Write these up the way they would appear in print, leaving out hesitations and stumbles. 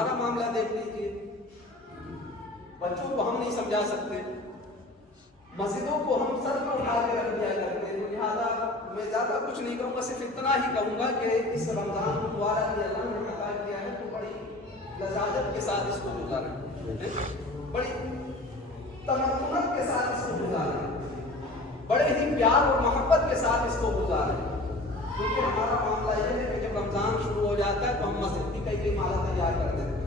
ہمارا معاملہ دیکھ لیجیے، بچوں کو ہم نہیں سمجھا سکتے، مسجدوں کو ہم سر پہ اٹھا کے رکھ دیا کرتے ہیں۔ تو لہٰذا میں زیادہ کچھ نہیں کہوں گا، صرف اتنا ہی کہوں گا کہ اس رمضان مبارک میں اللہ نے عطا کیا ہے تو بڑی لذاذت کے ساتھ اس کو گزاریں، بڑی تمکنت کے ساتھ اس کو گزاریں، بڑے ہی پیار اور محبت کے ساتھ اس کو گزاریں، کیونکہ ہمارا معاملہ یہ ہے کہ جب رمضان شروع ہو جاتا ہے تو ہم مسجد کی کئی مالا تیار کر دیتے ہیں،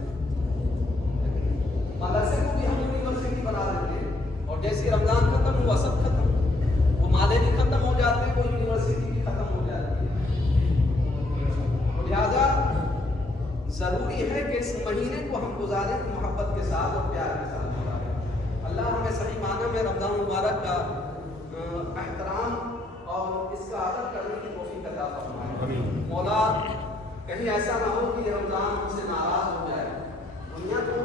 مدرسے کو بھی ہم یونیورسٹی بنا دیتے ہیں، اور جیسے رمضان ختم ہوا سب ختم، وہ مالے بھی ختم ہو جاتے ہیں، وہ یونیورسٹی بھی ختم ہو جاتی ہے۔ لہٰذا ضروری ہے کہ اس مہینے کو ہم گزاریں محبت کے ساتھ اور پیار کے ساتھ گزاریں۔ اللہ ہمیں صحیح معنی میں رمضان مبارک کا احترام اور اس کا ادب کرنے کی توفیق عطا فرمائے۔ مولا کہیں ایسا نہ ہو کہ یہ رمضان ہم سے ناراض ہو جائے۔ دنیا کو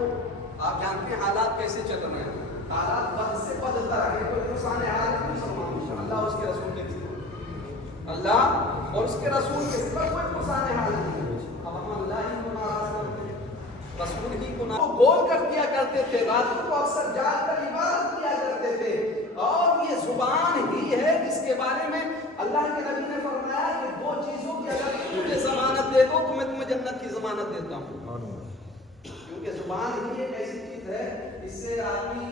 آپ جانتے ہیں حالات کیسے چل رہے ہیں، حالات بد سے بدتر ہے، کوئی نقصان حالات نہیں سلمان اللہ اس کے رسول کے سوا، اللہ اور اس کے رسول کے سوا کوئی نقصان حالات نہیں۔ اب ہم اللہ ہی کو ناراض کرتے ہیں، رسول ہی کو ناراض گول کر دیا کرتے تھے، راتوں کو اکثر جاگ کر عبادت کیا کرتے تھے، اور یہ زبان ہی ہے جس کے بارے میں اللہ کے نبی نے فرمایا کہ دو چیزوں کی اگر مجھے ضمانت دے دو تو میں تمہیں جنت کی ضمانت دیتا ہوں، کیونکہ زبان ہی ایک ایسی چیز ہے اس سے آدمی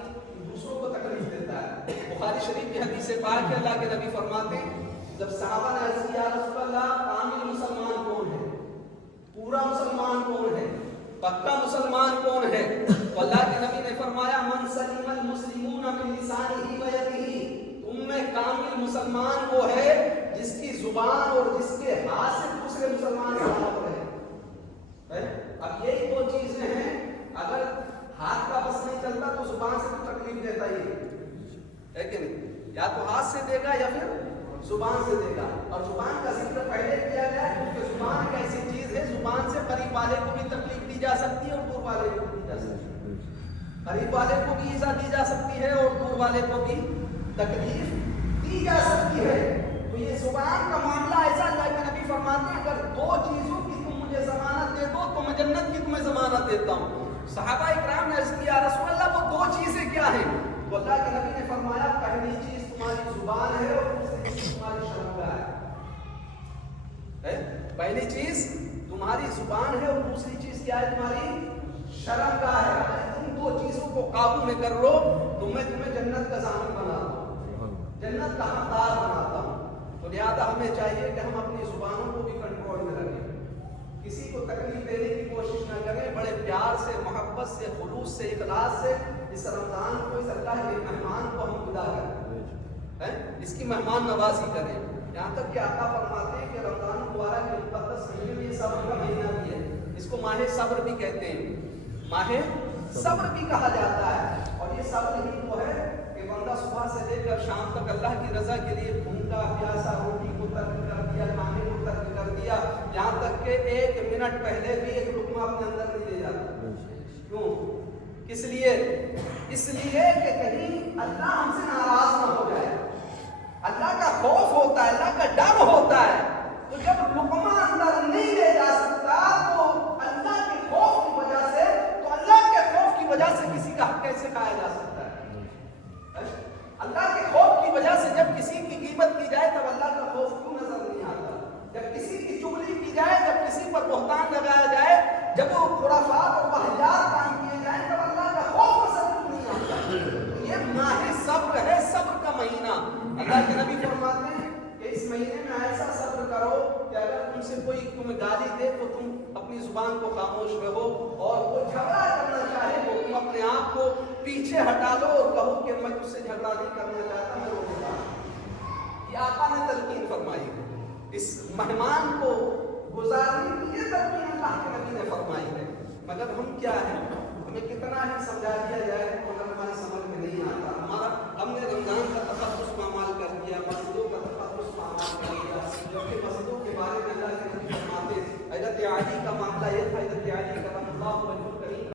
دوسروں کو تکلیف دیتا ہے۔ بخاری شریف کی حدیث پاک ہے، اللہ کے نبی فرماتے ہیں جب صحابہ نے عرض کیا رسول اللہ کامل مسلمان کون ہے، پورا مسلمان کون ہے، پکا مسلمان کون ہے، تو اللہ کے نبی نے فرمایا من سلم المسلمون من لسانہ و یدہ، تم میں کامل مسلمان وہ ہے جس کی زبان اور جس کے ہاتھ سے دوسرے مسلمان سلام رہے۔ اب یہی دو چیزیں ہیں، اگر ہاتھ کا بس نہیں چلتا تو زبان سے تو تکلیف دیتا ہی ہے کہ نہیں، یا تو ہاتھ سے دے گا یا پھر زبان سے دے گا، اور زبان کا ذکر پہلے کیا گیا کیونکہ زبان ایک ایسی چیز ہے زبان سے قریب والے کو بھی تکلیف دی جا سکتی ہے اور دور والے کو بھی دی جا سکتی ہے، قریب والے کو بھی ایزا دی جا سکتی ہے اور دور والے کو بھی تکلیف دی جا سکتی ہے۔ تو یہ زبان کا معاملہ ایسا اللہ کے نبی فرماتے ہیں اگر دو چیزوں کی تم مجھے ضمانت دے دو تو میں جنت کی تمہیں ضمانت دیتا ہوں۔ صحابہ اکرام نے عرض کیا رسول اللہ وہ دو چیزیں کیا ہیں، تو اللہ کے نبی نے فرمایا پہلی چیز تمہاری زبان ہے اور دوسری چیز تمہاری شرمگاہ ہے۔ پہلی چیز تمہاری زبان ہے اور دوسری چیز کیا ہے، تمہاری شرمگاہ ہے۔ اگر تم دو چیزوں کو قابو میں کر لو تو میں تمہیں جنت کا ضامن بناتا ہوں، جنت کا حقدار بناتا ہوں۔ تو لہٰذا ہمیں چاہیے کہ ہم اپنی زبانوں کو بھی کنٹرول میں رکھیں، کسی کو تکلیف دینے کی کوشش نہ کریں، بڑے پیار سے محبت سے خلوص سے اخلاص سے اس رمضان کو اس اللہ کے مہمان کو ہم خدا کریں، اس کی مہمان نوازی کریں، یہاں تک کہ آقا فرماتے ہیں کہ رمضان مبارک کے مقدس مہینے میں یہ صبر کا مہینہ بھی ہے، اس کو ماہ صبر بھی کہتے ہیں، ماہ صبر بھی کہا جاتا ہے، اور یہ صبر ہی وہ ہے کہ بندہ صبح سے لے کر شام تک اللہ کی رضا کے لیے بھوکا پیاسا روٹی کو ترک کر دیا، کھانے کو ترک کر دیا، یہاں تک کہ ایک منٹ پہلے بھی ایک لقمہ اپنے اندر نہیں لے جاتا۔ کیوں؟ کس لیے؟ اس لیے کہ کہیں اللہ ہم سے ناراض نہ ہو جائے، اللہ کا خوف ہوتا ہے، اللہ کا ڈر ہوتا ہے، تو جب لقمہ اندر نہیں لے جا سکتا تو اللہ کے خوف کی وجہ سے، تو اللہ کے خوف کی وجہ سے کسی کا حق کیسے کھایا جا سکتا ہے؟ اللہ کے خوف کی وجہ سے جب کسی کی غیبت کی جائے تب اللہ کا خوف کیوں نظر نہیں آتا؟ جب کسی کی چغلی کی جائے، جب کسی پر بہتان لگایا جائے، جب وہ خرافات اور واہیات کام کیے جائیں تب اللہ کا خوف نظر کیوں نہیں آتا؟ یہ ماہ صبر ہے، صبر کا مہینہ۔ اللہ کے نبی فرماتے ہیں کہ اس مہینے میں ایسا صبر کرو کہ اگر تم سے کوئی تمہیں گالی دے تو تم اپنی زبان کو خاموش رہو، اور وہ جھگڑا کرنا چاہے تو تم اپنے آپ کو پیچھے ہٹا لو اور کہو کہ میں تجھ سے جھگڑا نہیں کرنا چاہتا، میں روک رہا ہوں۔ یہ آقا نے تلقین فرمائی ہے، اس مہمان کو گزارنے کی یہ تلقین اللہ کے نبی نے فرمائی ہے، مگر ہم کیا ہیں، ہمیں کتنا ہی سمجھا دیا جائے